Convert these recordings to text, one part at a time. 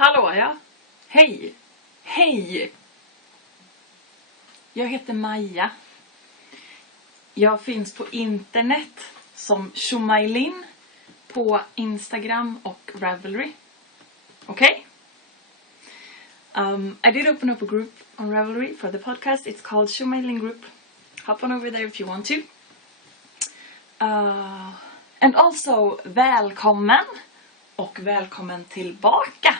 Hallå ja! Hej! Hej! Jag heter Maja. Jag finns på internet som sjomajlin på Instagram och Ravelry. Okay? I did open up a group on Ravelry for the podcast. It's called sjomajlin group. Hop on over there if you want to. And also, välkommen och välkommen tillbaka.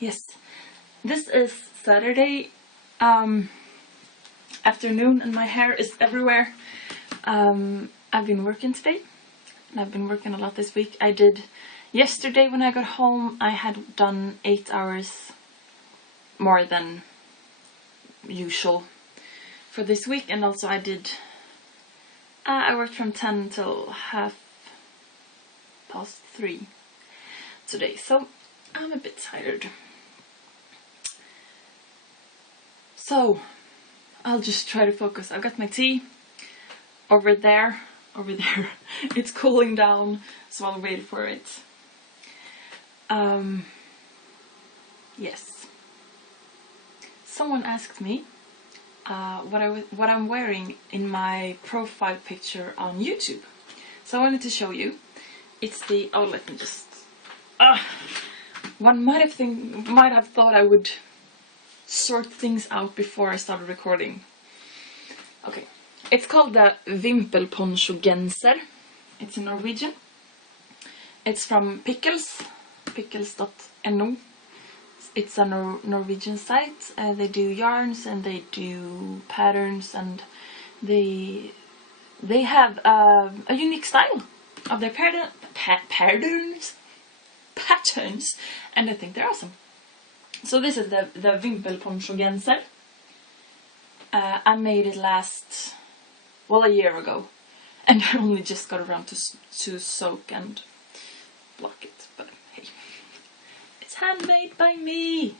Yes, this is Saturday afternoon and my hair is everywhere. I've been working today and I've been working a lot this week. I did yesterday when I got home. I had done 8 hours more than usual for this week, and also I worked from 10 till 3:30 today, so I'm a bit tired. So I'll just try to focus. I've got my tea over there. It's cooling down, so I'll wait for it. Yes. Someone asked me what I'm wearing in my profile picture on YouTube. So I wanted to show you. It's the let me just. One might have thought I would sort things out before I started recording. Okay, it's called the vimpelponchogenser. It's in Norwegian. It's from pickles.no. It's a Norwegian site. They do yarns and they do patterns, and they have a unique style of their patterns, and I think they're awesome. So this is the vimpelponchogenser. I made it a year ago, and I only just got around to soak and block it, but hey, it's handmade by me.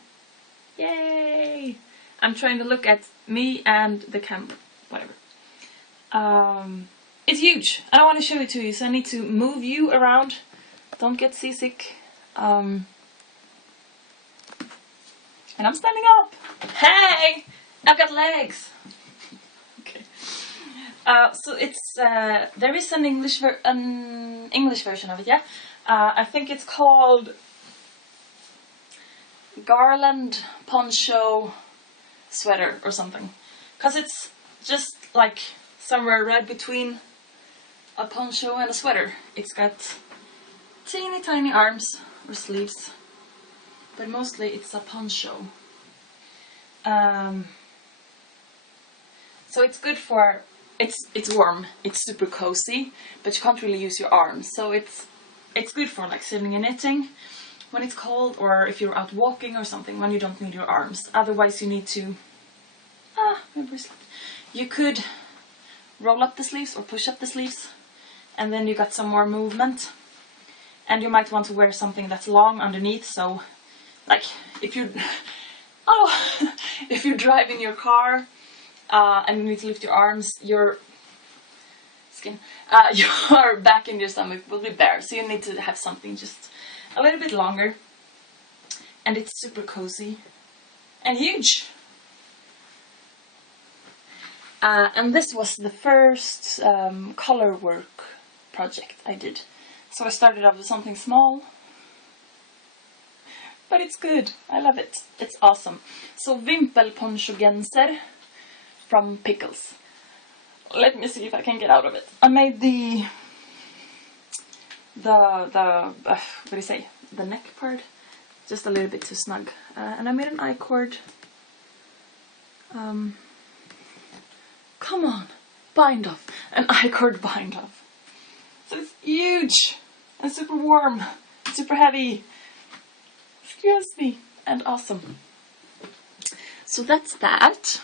Yay! I'm trying to look at me and the camera, whatever. It's huge. I don't want to show it to you, so I need to move you around. Don't get seasick. And I'm standing up. Hey, I've got legs. Okay. So it's there is an English version of it. Yeah. I think it's called garland poncho sweater or something, because it's just like somewhere right between a poncho and a sweater. It's got teeny tiny arms or sleeves, but mostly it's a poncho. So it's good for it's warm, it's super cozy, but you can't really use your arms, so it's good for like sitting and knitting when it's cold, or if you're out walking or something when you don't need your arms. Otherwise you need to you could roll up the sleeves or push up the sleeves, and then you got some more movement. And you might want to wear something that's long underneath, so like if you if you drive in your car and you need to lift your arms, your back and your stomach will be bare, so you need to have something just a little bit longer. And it's super cozy and huge. And this was the first color work project I did. So I started off with something small, but it's good. I love it. It's awesome. So vimpelponchogenser from Pickles. Let me see if I can get out of it. I made the what do you say? The neck part just a little bit too snug, and I made an I-cord. Come on, bind off. An I-cord bind off. So it's huge and super warm, super heavy. Excuse me, and awesome. So that's that.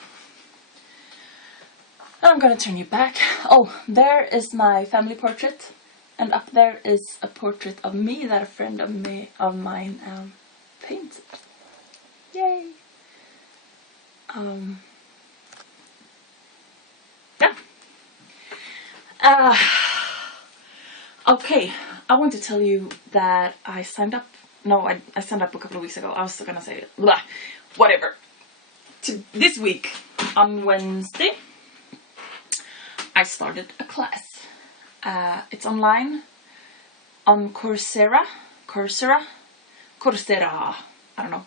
I'm gonna turn you back. Oh, there is my family portrait, and up there is a portrait of me that a friend of mine painted. Yay! Yeah. Okay, I want to tell you that I signed up. No, I signed up a couple of weeks ago. I was gonna say it. Blah, whatever. This week, on Wednesday, I started a class. It's online on Coursera. I don't know.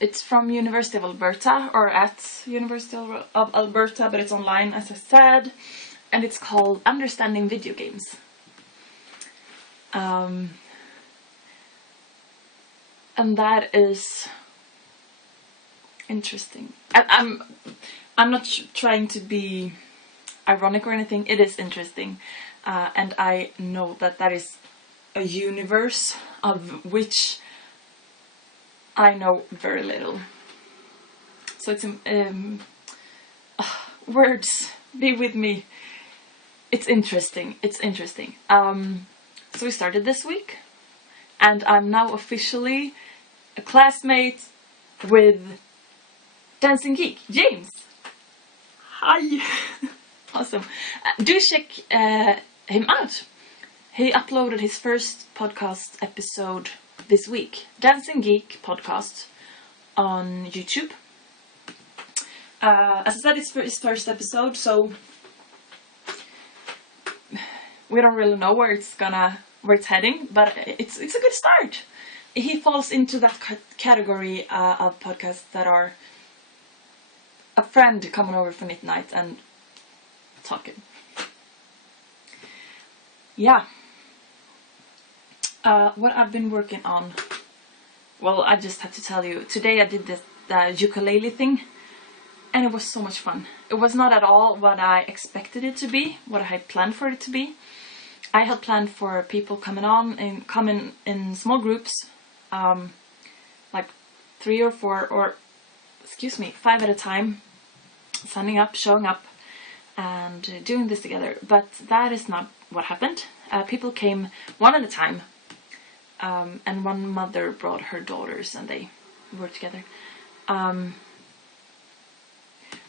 It's from University of Alberta, or at University of Alberta, but it's online, as I said, and it's called Understanding Video Games. And that is interesting. I'm not trying to be ironic or anything. It is interesting, and I know that is a universe of which I know very little. So it's words, be with me. It's interesting. It's interesting. So we started this week, and I'm now officially a classmate with Dancing Geek, James. Hi! Awesome. Do check him out. He uploaded his first podcast episode this week. Dancing Geek podcast on YouTube. As I said, it's his first episode, so we don't really know where it's heading, but it's a good start. He falls into that category of podcasts that are a friend coming over for knit night and talking. Yeah. What I've been working on. Well, I just have to tell you. Today I did the ukulele thing, and it was so much fun. It was not at all what I expected it to be, what I had planned for it to be. I had planned for people coming in small groups, like 3 or 4, or 5 at a time, signing up, showing up, and doing this together. But that is not what happened. People came one at a time, and one mother brought her daughters, and they were together.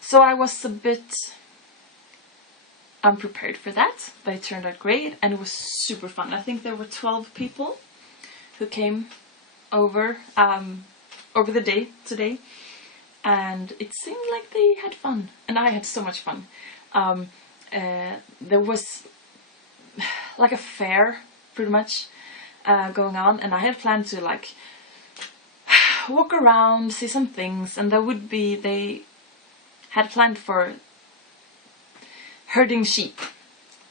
So I was a bit unprepared for that, but it turned out great, and it was super fun. I think there were 12 people who came over the day today, and it seemed like they had fun, and I had so much fun. There was like a fair, pretty much, going on, and I had planned to like walk around, see some things, and they had planned for herding sheep,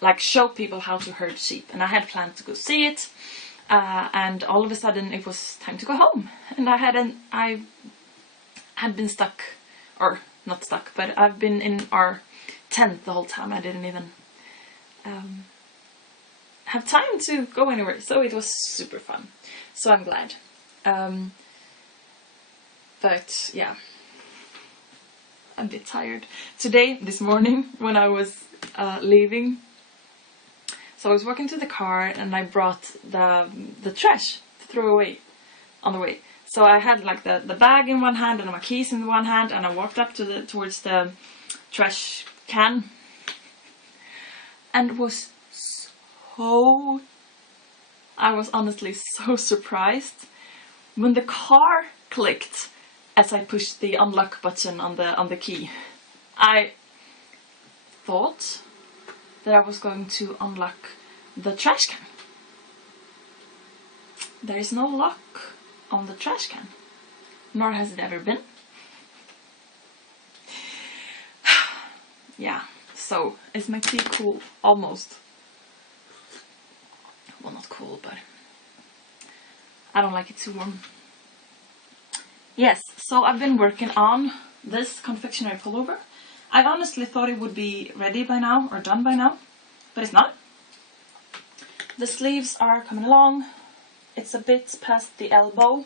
like show people how to herd sheep, and I had planned to go see it, and all of a sudden it was time to go home, and I had been stuck, or not stuck, but I've been in our tent the whole time. I didn't even have time to go anywhere, so it was super fun. So I'm glad. But yeah, I'm a bit tired. This morning, when I was leaving, so I was walking to the car, and I brought the trash to throw away on the way. So I had like the bag in one hand and my keys in one hand, and I walked up towards the trash can, and I was honestly so surprised when the car clicked as I pushed the unlock button on the key. I thought that I was going to unlock the trash can. There is no lock on the trash can, nor has it ever been. Yeah, so is my tea cool? Almost. Well, not cool, but I don't like it too warm. Yes, so I've been working on this confectionery pullover. I honestly thought it would be ready by now, or done by now, but it's not. The sleeves are coming along. It's a bit past the elbow.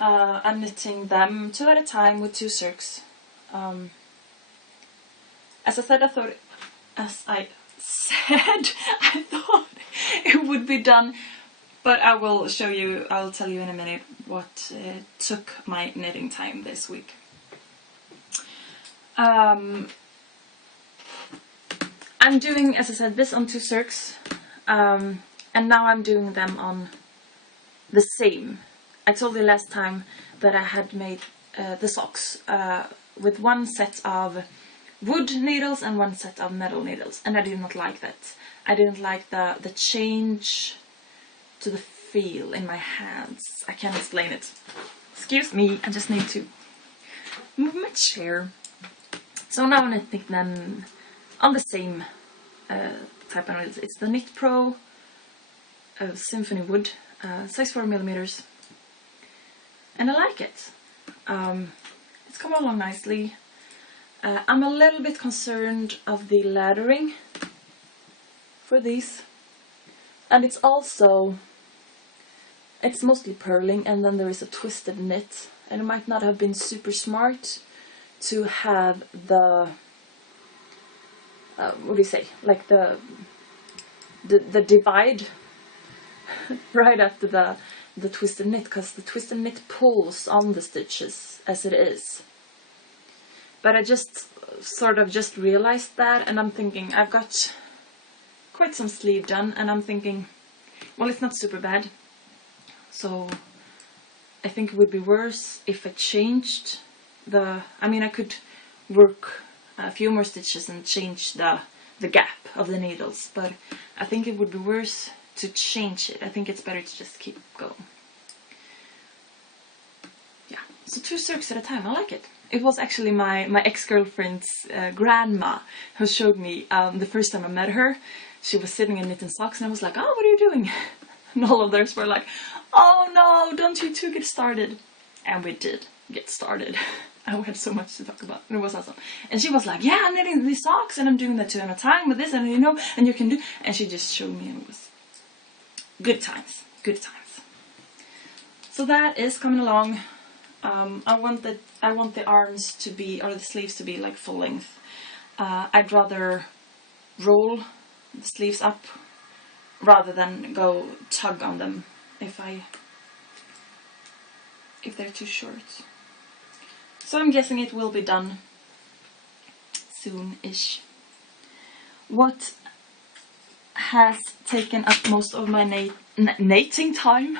I'm knitting them 2 at a time with 2 circs. As I said, I thought it would be done, but I will show you, I'll tell you in a minute what took my knitting time this week. I'm doing, as I said, this on 2 circs. and now I'm doing them on the same. I told you last time that I had made the socks with one set of wood needles and one set of metal needles, and I did not like that. I didn't like the change to the feel in my hands. I can't explain it. Excuse me, I just need to move my chair. So now I'm knitting them on the same type of needles. It's the Knit Pro Symphony Wood, size 4mm, and I like it. It's coming along nicely. I'm a little bit concerned of the laddering for these, and it's mostly purling, and then there is a twisted knit, and it might not have been super smart to have the what do you say, like the divide right after the twisted knit, because the twisted knit pulls on the stitches as it is. But I just sort of just realized that, and I'm thinking, I've got quite some sleeve done, and I'm thinking, well, it's not super bad, so I think it would be worse if I changed I could work a few more stitches and change the gap of the needles, but I think it would be worse to change it. I think it's better to just keep going. Yeah, so 2 circs at a time, I like it. It was actually my ex-girlfriend's grandma who showed me the first time I met her. She was sitting and knitting socks, and I was like, oh, what are you doing? And all of theirs were like, oh no, don't you two get started. And we did get started. And we had so much to talk about, and it was awesome. And she was like, yeah, I'm knitting these socks, and I'm doing that 2 at a time with this, and and you can do, and she just showed me, and it was good times, good times. So that is coming along. I want the arms to be, or the sleeves to be, like full length. I'd rather roll the sleeves up rather than go tug on them if they're too short. So I'm guessing it will be done soon-ish. What has taken up most of my knitting time,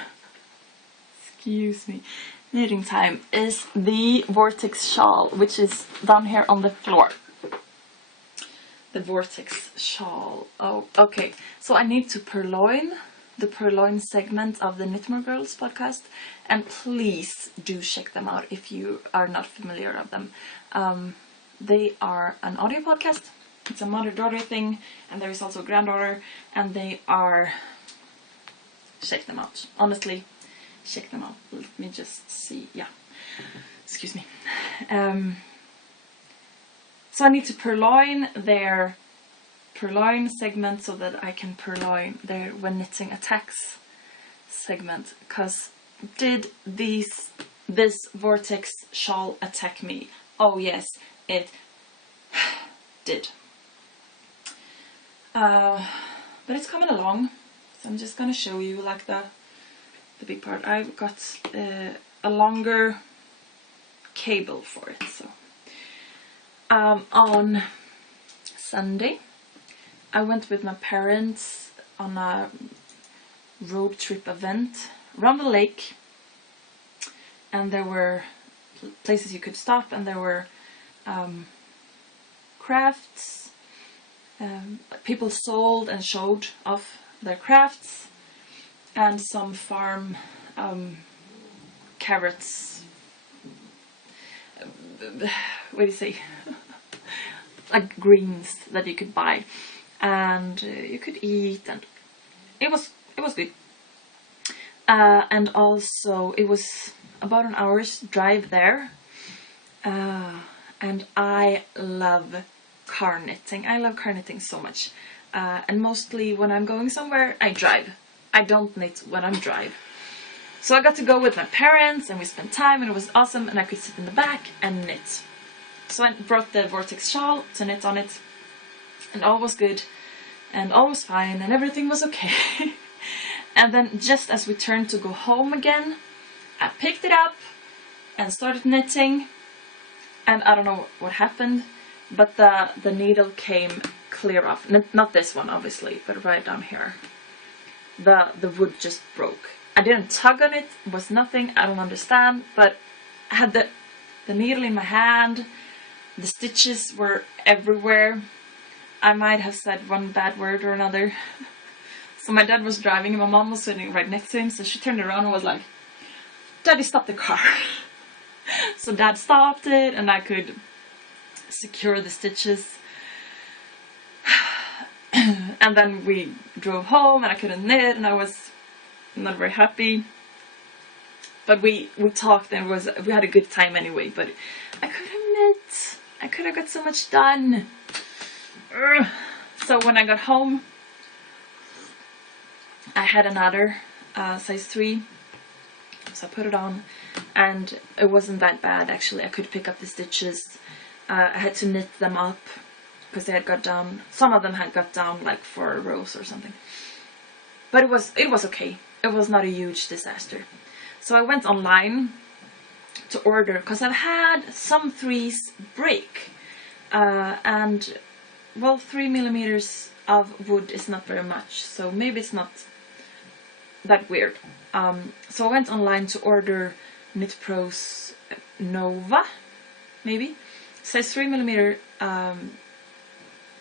excuse me, knitting time, is the Vortex shawl, which is down here on the floor. The Vortex shawl. Oh, okay. So I need to purloin the purloin segment of the Knitmore Girls podcast, and please do check them out if you are not familiar with them. They are an audio podcast. It's a mother-daughter thing, and there is also a granddaughter, and they are... check them out. Honestly, check them out. Let me just see. Yeah. Excuse me. So I need to purloin their purloin segment so that I can purloin their when knitting attacks segment, because did this Vortex shawl attack me? Oh yes, it did. But it's coming along, so I'm just gonna show you like the big part. I've got a longer cable for it. So on Sunday I went with my parents on a road trip event around the lake, and there were places you could stop, and there were crafts. People sold and showed off their crafts, and some farm carrots, what do you say, like greens that you could buy, and you could eat, and it was good. And also it was about an hour's drive there, and I love car knitting. I love car knitting so much, and mostly when I'm going somewhere I drive. I don't knit when I'm drive. So I got to go with my parents, and we spent time, and it was awesome, and I could sit in the back and knit. So I brought the Vortex shawl to knit on it, and all was good, and all was fine, and everything was okay. And then just as we turned to go home again, I picked it up and started knitting, and I don't know what happened, but the needle came clear off. Not this one obviously, but right down here. the wood just broke. I didn't tug on it, it was nothing, I don't understand, but I had the needle in my hand, the stitches were everywhere. I might have said one bad word or another. So my dad was driving and my mom was sitting right next to him, so she turned around and was like, "Daddy, stop the car." So Dad stopped it and I could secure the stitches. And then we drove home and I couldn't knit and I was not very happy. But we talked and we had a good time anyway, but I couldn't knit. I could have got so much done. Ugh. So when I got home, I had another size 3, so I put it on and it wasn't that bad actually. I could pick up the stitches. I had to knit them up because they had got down, some of them had got down like 4 rows or something. But it was okay. It was not a huge disaster. So I went online to order because I've had some 3s break. And well, 3mm of wood is not very much, so maybe it's not that weird. So I went online to order Knit Pro's Nova, maybe, size 3mm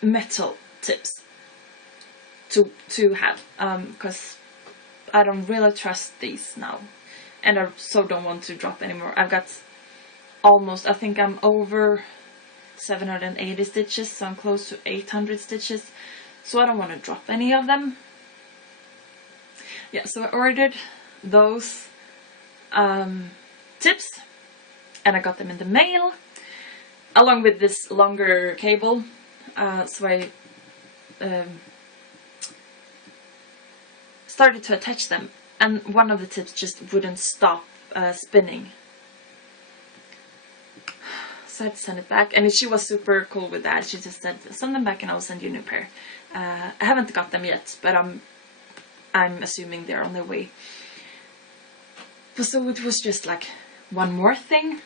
metal tips to have, because I don't really trust these now, and I so don't want to drop anymore. I've got almost, I think I'm over 780 stitches, so I'm close to 800 stitches, so I don't want to drop any of them. Yeah, so I ordered those tips and I got them in the mail along with this longer cable. So I started to attach them and one of the tips just wouldn't stop spinning. So I had to send it back, and she was super cool with that. She just said, "Send them back and I'll send you a new pair." I haven't got them yet, but I'm assuming they're on their way. So it was just like one more thing,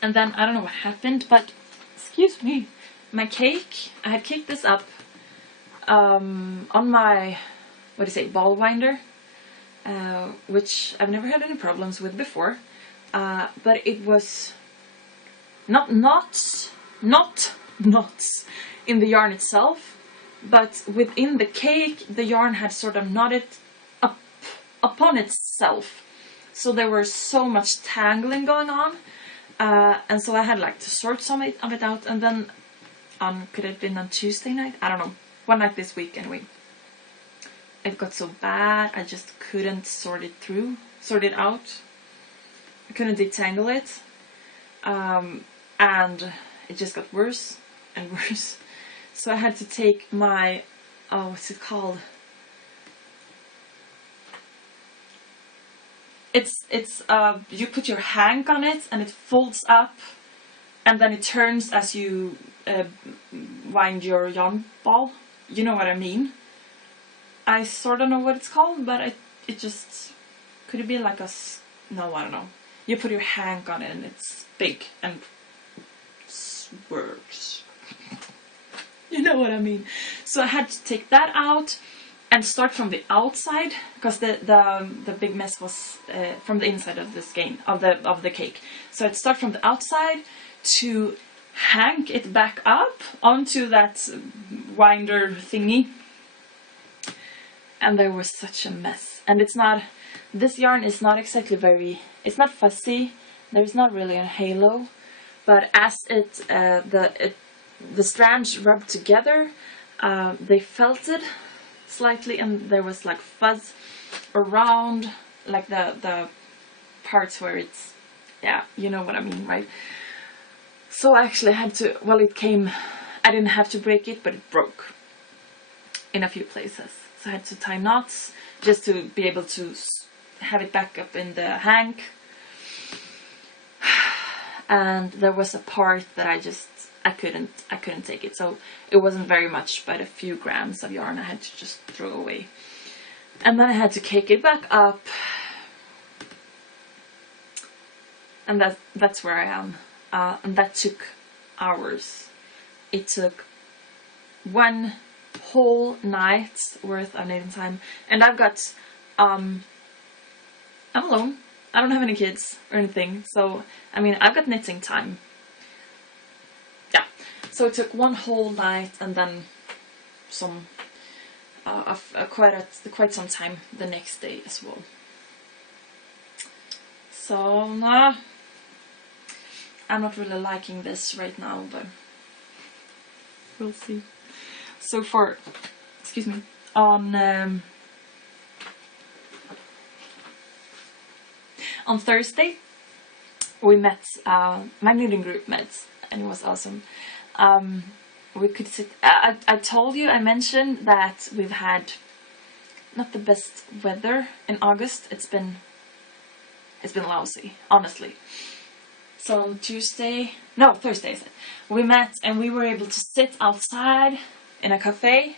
and then I don't know what happened, but excuse me, my cake, I had caked this up on my, what do you say, ball winder, which I've never had any problems with before, but it was not knots in the yarn itself, but within the cake the yarn had sort of knotted up upon itself, so there was so much tangling going on, and so I had like to sort some of it out, and then could it have been on Tuesday night? I don't know, one night this week anyway, it got so bad I just couldn't sort it out. I couldn't detangle it, and it just got worse and worse. So I had to take my, what's it called? It's you put your hank on it and it folds up and then it turns as you wind your yarn ball. You know what I mean? I sort of know what it's called, but it just, could it be like a, no, I don't know. You put your hank on it and it's big and works. You know what I mean? So I had to take that out and start from the outside, because the big mess was from the inside of the skein of the cake. So I'd start from the outside to hank it back up onto that winder thingy, and there was such a mess. And it's not, this yarn is not exactly very, it's not fussy. There's not really a halo. But as the strands rubbed together, they felted slightly, and there was like fuzz around, like the parts where it's, yeah, you know what I mean, right? So I actually had to, well, it came, I didn't have to break it, but it broke in a few places. So I had to tie knots just to be able to have it back up in the hank. And there was a part that I couldn't take it, so it wasn't very much, but a few grams of yarn I had to just throw away. And then I had to cake it back up, and that's where I am. And that took hours. It took one whole night's worth of knitting time, and I've got I'm alone. I don't have any kids or anything, so I mean I've got knitting time. Yeah, so it took one whole night and then some quite some time the next day as well. So I'm not really liking this right now, but we'll see. So excuse me, on Thursday we met, my knitting group met, and it was awesome. We could sit. I told you, I mentioned that we've had not the best weather in August. It's been lousy, honestly. So on Thursday, we met and we were able to sit outside in a cafe,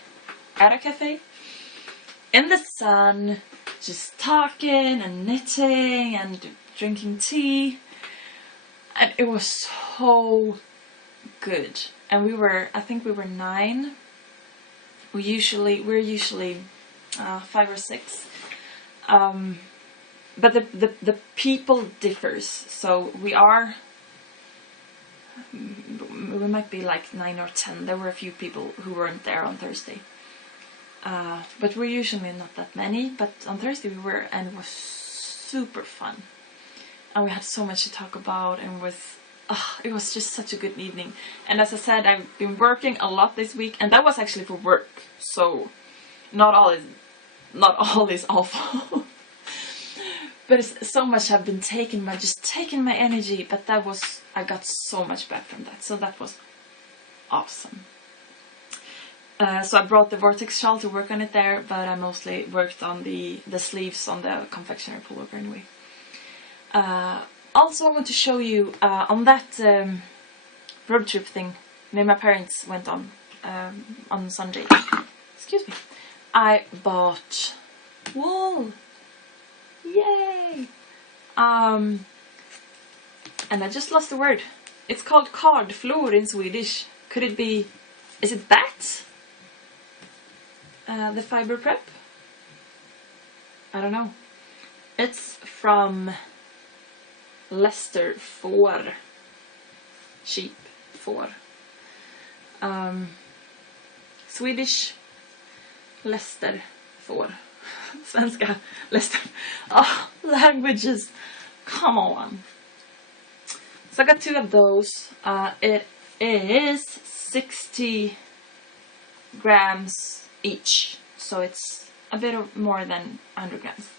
in the sun, just talking and knitting and drinking tea, and it was so good. And I think we were 9. We're usually 5 or 6. But the people differs. So we might be like 9 or 10. There were a few people who weren't there on Thursday. But we're usually not that many. But on Thursday we were, and it was super fun. And we had so much to talk about, and it was just such a good evening. And as I said, I've been working a lot this week, and that was actually for work. So not all is awful. But so much have been taken my energy. But I got so much back from that. So that was awesome. So I brought the Vortex shawl to work on it there, but I mostly worked on the sleeves on the confectionery pullover anyway. Also, I want to show you on that road trip thing me and my parents went on Sunday. Excuse me. I bought wool. Yay! And I just lost the word. It's called cardflor in Swedish. Could it be? Is it that? The fiber prep? I don't know. It's from Leicester får. Sheep får. Swedish Leicester får. Svenska Leicester. Oh, languages. Come on. So I got 2 of those. It is 60 grams each. So it's a bit more than 100 grams.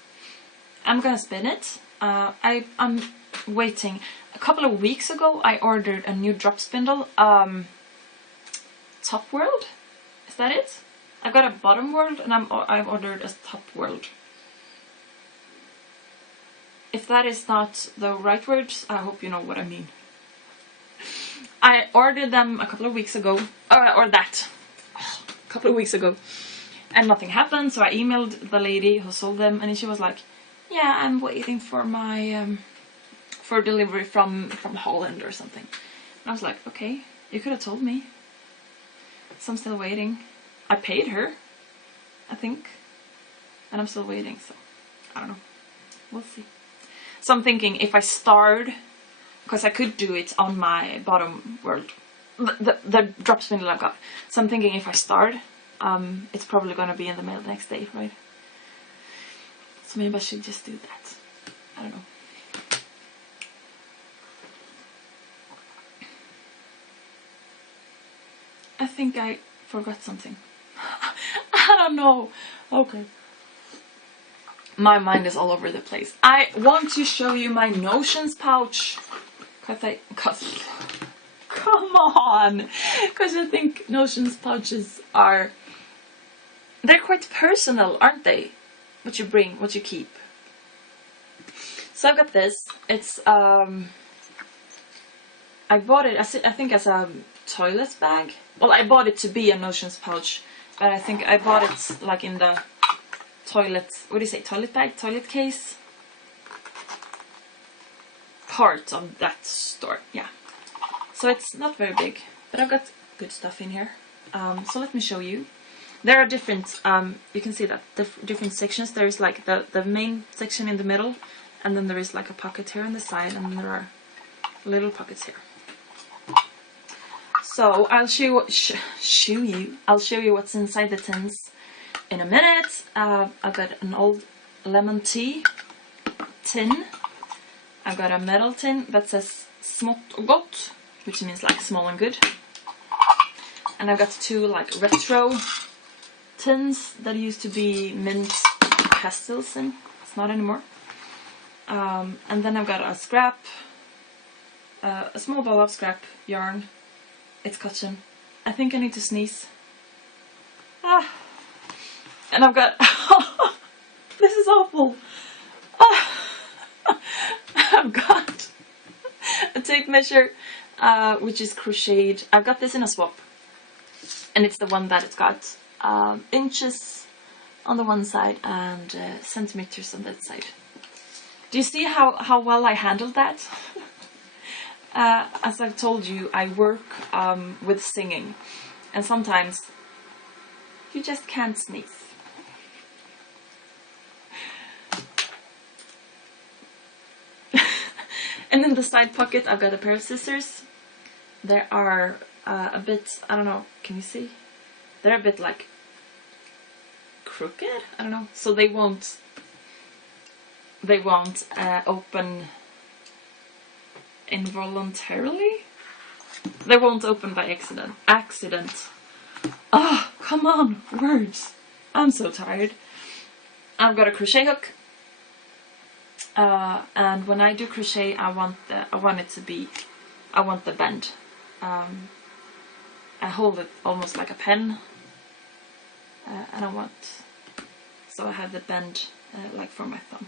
I'm gonna spin it. I'm waiting. A couple of weeks ago I ordered a new drop spindle. Top World? Is that it? I've got a bottom world and I've ordered a top world. If that is not the right words, I hope you know what I mean. I ordered them a couple of weeks ago, a couple of weeks ago, and nothing happened. So I emailed the lady who sold them, and she was like, "Yeah, I'm waiting for my for delivery from Holland or something." And I was like, "Okay, you could have told me." So I'm still waiting. I paid her, I think, and I'm still waiting. So I don't know. We'll see. So I'm thinking if I start, because I could do it on my bottom world, the drop spindle I've got. So I'm thinking if I start, it's probably gonna be in the mail the next day, right? So maybe I should just do that. I don't know. I think I forgot something. I don't know. Okay. My mind is all over the place. I want to show you my notions pouch. Come on. Because I think notions pouches they're quite personal, aren't they? What you bring, what you keep. So I've got this. It's, I bought it, I think as a toilet bag. Well, I bought it to be a notions pouch. But I think I bought it like in the toilet, what do you say, toilet bag, toilet case part of that store. Yeah, so it's not very big, but I've got good stuff in here. So let me show you. There are different, you can see that, different sections. There is like the main section in the middle, and then there is like a pocket here on the side, and then there are little pockets here. So I'll show you what's inside the tins in a minute. I've got an old lemon tea tin. I've got a metal tin that says smått och gott, which means like small and good. And I've got 2 like retro tins that used to be mint pastels in. It's not anymore. And then I've got a scrap, a small ball of scrap yarn. It's cotton. I think I need to sneeze. And I've got, this is awful. I've got a tape measure, which is crocheted. I've got this in a swap, and it's the one that it's got inches on the one side and centimeters on that side. Do you see how well I handled that? As I've told you, I work with singing, and sometimes you just can't sneeze. And in the side pocket I've got a pair of scissors. They are a bit, I don't know, can you see? They're a bit like crooked, I don't know, so they won't open involuntarily. They won't open by accident. Oh, come on, words. I'm so tired. I've got a crochet hook. And when I do crochet, I want the bend. I hold it almost like a pen, and so I have the bend like for my thumb,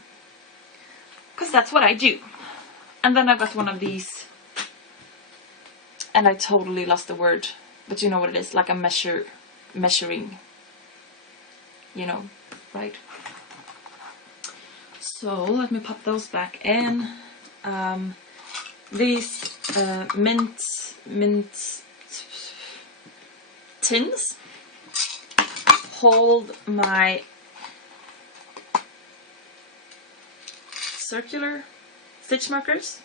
because that's what I do. And then I got one of these, and I totally lost the word, but you know what it is, like a measuring, you know, right? So let me pop those back in. These mint tins hold my circular stitch markers.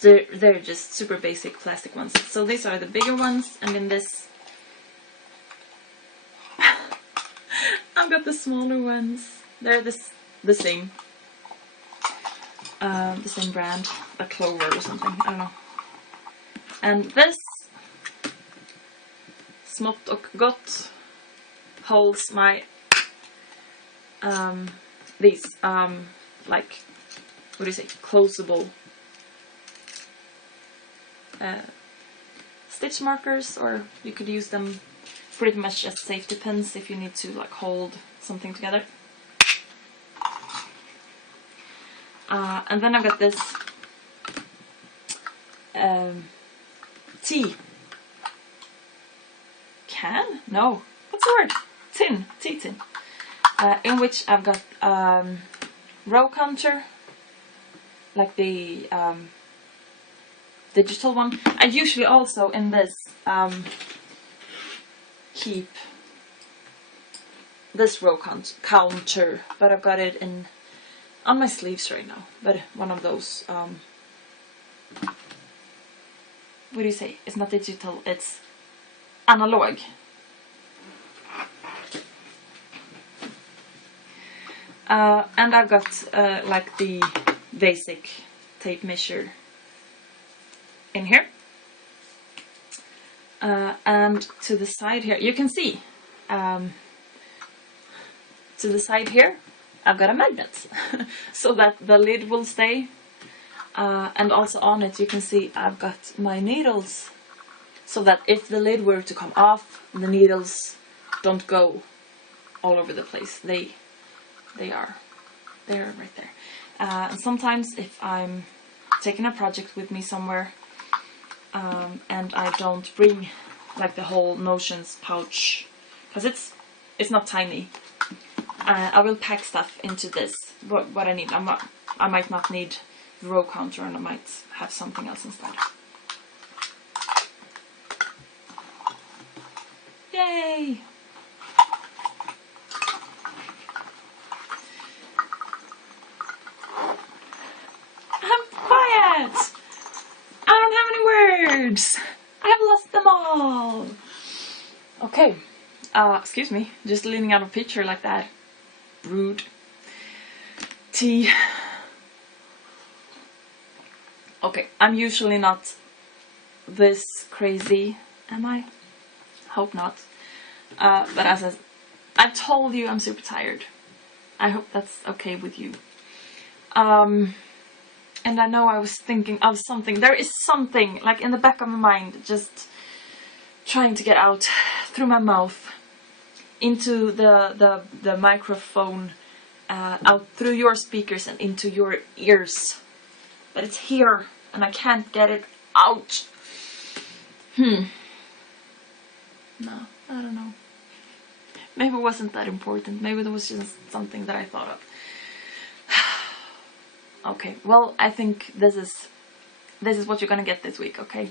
They're just super basic plastic ones. So these are the bigger ones, and in this I've got the smaller ones. They're the same brand, a Clover or something, I don't know. And this smått och gott holds my these like, what do you say, closable stitch markers, or you could use them pretty much as safety pins if you need to like hold something together. And then I've got this tea can? No, what's the word? Tea tin. In which I've got row counter, like the digital one. I usually also in this keep this row counter, but I've got it on my sleeves right now. But one of those, what do you say? It's not digital, it's analog. And I've got like the basic tape measure in here. And to the side here, you can see, to the side here, I've got a magnet so that the lid will stay. And also on it, you can see I've got my needles, so that if the lid were to come off, the needles don't go all over the place. They are right there. And sometimes if I'm taking a project with me somewhere, and I don't bring like the whole notions pouch, because it's not tiny, I will pack stuff into this, what I need. I might not need the row counter, and I might have something else instead. Yay! Excuse me, just leaning out of picture like that. Rude. Tea. Okay, I'm usually not this crazy, am I? Hope not. But as I told you, I'm super tired. I hope that's okay with you. And I know I was thinking of something. There is something, like in the back of my mind, just trying to get out through my mouth into the microphone, out through your speakers and into your ears. But it's here, and I can't get it out. No, I don't know. Maybe it wasn't that important. Maybe it was just something that I thought of. Okay, well, I think this is what you're gonna get this week, okay?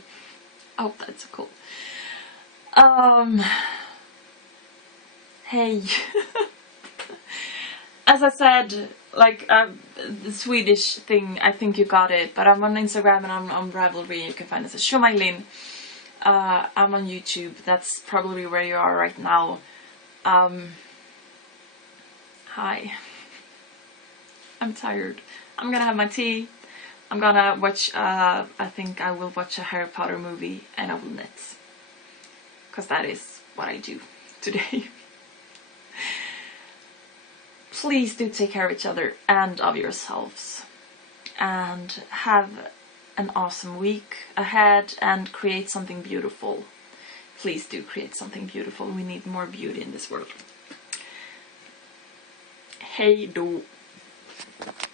I hope that's cool. Hey. As I said, like, the Swedish thing, I think you got it, but I'm on Instagram and I'm on Ravelry. You can find us as sjomajlin. I'm on YouTube. That's probably where you are right now. Hi. I'm tired. I'm gonna have my tea. I'm gonna watch, I think I will watch a Harry Potter movie and I will knit. Because that is what I do today. Please do take care of each other and of yourselves. And have an awesome week ahead and create something beautiful. Please do create something beautiful. We need more beauty in this world. Hej då!